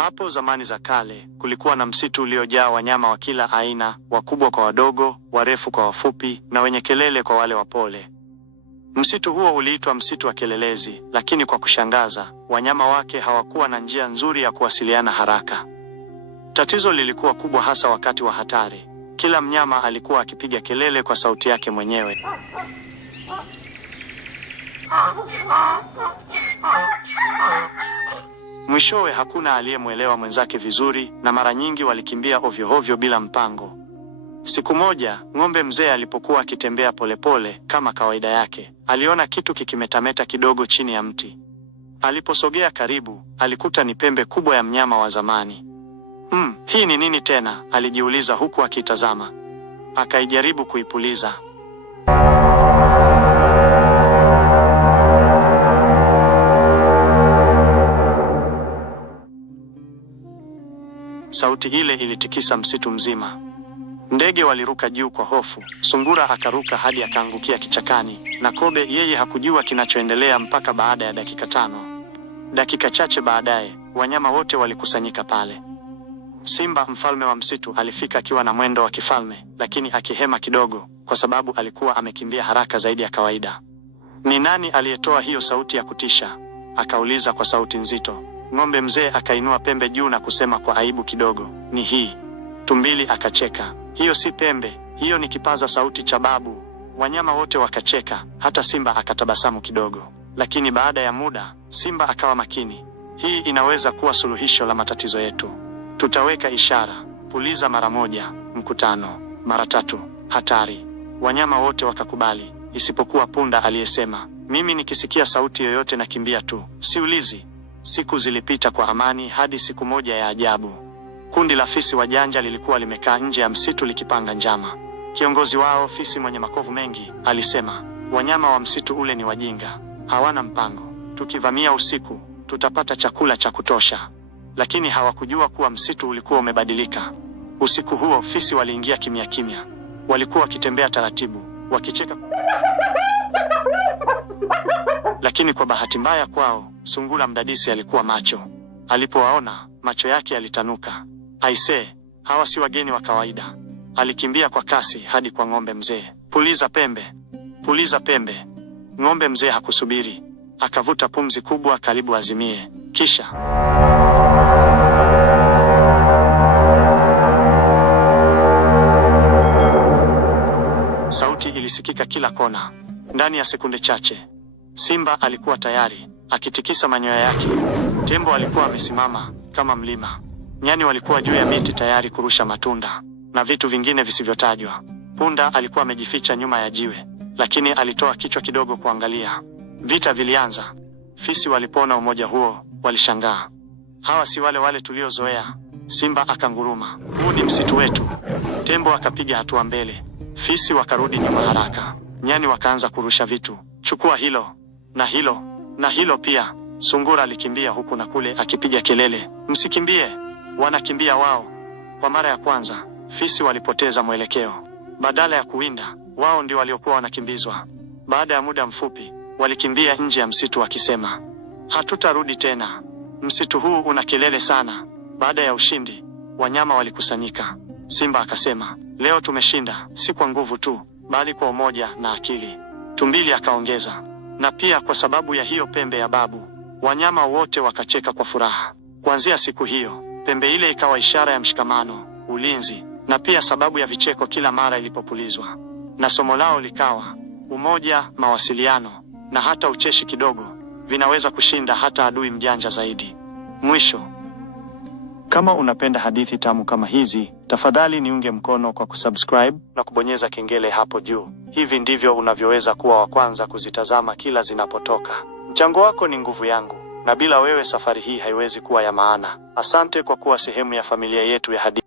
Hapo zamani za kale, kulikuwa na msitu uliojaa wanyama wa kila aina, wakubwa kwa wadogo, warefu kwa wafupi, na wenye kelele kwa wale wapole. Msitu huo uliitwa msitu wa Kelelezi, lakini kwa kushangaza, wanyama wake hawakuwa na njia nzuri ya kuwasiliana haraka. Tatizo lilikuwa kubwa hasa wakati wa hatari. Kila mnyama alikuwa akipiga kelele kwa sauti yake mwenyewe. Mwishowe hakuna aliyemwelewa mwenzake vizuri, na mara nyingi walikimbia ovyo ovyo bila mpango. Siku moja, ng'ombe mzee alipokuwa akitembea polepole kama kawaida yake, aliona kitu kikimetameta kidogo chini ya mti. Aliposogea karibu, alikuta ni pembe kubwa ya mnyama wa zamani. Hii ni nini tena? Alijiuliza huku akitazama. Akaijaribu kuipuliza. Sauti ile ilitikisa msitu mzima. Ndege waliruka juu kwa hofu, sungura akaruka hadi akaangukia kichakani, na kobe yeye hakujua kinachoendelea mpaka baada ya dakika 5. Dakika chache baadaye, wanyama wote walikusanyika pale. Simba, mfalme wa msitu, alifika akiwa na mwendo wa kifalme, lakini akihema kidogo, kwa sababu alikuwa amekimbia haraka zaidi ya kawaida. Ni nani aliyetoa hiyo sauti ya kutisha? Akauliza kwa sauti nzito. Ng'ombe mzee akainua pembe juu na kusema kwa aibu kidogo, ni hii. Tumbili akacheka. Hiyo si pembe, hiyo ni kipaza sauti cha babu. Wanyama wote wakacheka, hata Simba akatabasamu kidogo. Lakini baada ya muda, Simba akawa makini. Hii inaweza kuwa suluhisho la matatizo yetu. Tutaweka ishara, puliza mara 1, mkutano, mara 3, hatari. Wanyama wote wakakubali, isipokuwa punda aliyesema, mimi nikisikia sauti yoyote nakimbia tu, siulizi. Siku zilipita kwa amani hadi siku moja ya ajabu. Kundi la fisi wajanja lilikuwa limekaa nje ya msitu likipanga njama. Kiongozi wao, fisi mwenye makovu mengi, alisema, wanyama wa msitu ule ni wajinga, hawana mpango. Tukivamia usiku, tutapata chakula cha kutosha. Lakini hawakujua kuwa msitu ulikuwa umebadilika. Usiku huo fisi waliingia kimya kimya. Walikuwa wakitembea taratibu, wakicheka. Lakini kwa bahati mbaya kwao, sungura mdadisi alikuwa macho. Alipowaona, macho yake yalitanuka. Aisee, hawa si wageni wa kawaida. Alikimbia kwa kasi hadi kwa ng'ombe mzee. Puliza pembe, puliza pembe. Ng'ombe mzee hakusubiri. Akavuta pumzi kubwa karibu azimie. Kisha sauti ilisikika kila kona. Ndani ya sekunde chache, Simba alikuwa tayari, akitikisa manyoya yake. Tembo alikuwa amesimama kama mlima. Nyani walikuwa juu ya miti tayari kurusha matunda na vitu vingine visivyotajwa. Punda alikuwa amejificha nyuma ya jiwe, lakini alitoa kichwa kidogo kuangalia. Vita vilianza. Fisi walipona umoja huo, walishangaa. Hawa si wale wale tuliozoea. Simba akanguruma, huu ni msitu wetu. Tembo akapiga hatua mbele. Fisi wakarudi nyuma haraka. Nyani wakaanza kurusha vitu. Chukua hilo, na hilo, na hilo pia. Sungura alikimbia huku na kule akipiga kelele, msikimbie. Wanakimbia wao. Kwa mara ya kwanza, fisi walipoteza mwelekeo. Badala ya kuwinda, wao ndio waliokuwa wanakimbizwa. Baada ya muda mfupi, walikimbia nje ya msitu wakisema, hatutarudi tena. Msitu huu una kelele sana. Baada ya ushindi, wanyama walikusanyika. Simba akasema, leo tumeshinda, si kwa nguvu tu, bali kwa umoja na akili. Tumbili akaongeza, na pia kwa sababu ya hiyo pembe ya babu. Wanyama wote wakacheka kwa furaha. Kuanzia siku hiyo, pembe ile ikawa ishara ya mshikamano, ulinzi, na pia sababu ya vicheko kila mara ilipopulizwa. Na somo lao likawa, umoja, mawasiliano, na hata ucheshi kidogo vinaweza kushinda hata adui mjanja zaidi. Mwisho. Kama unapenda hadithi tamu kama hizi, tafadhali niunge mkono kwa kusubscribe na kubonyeza kengele hapo juu. Hivi ndivyo unavyoweza kuwa wa kwanza kuzitazama kila zinapotoka. Mchango wako ni nguvu yangu, na bila wewe safari hii haiwezi kuwa ya maana. Asante kwa kuwa sehemu ya familia yetu ya hadithi.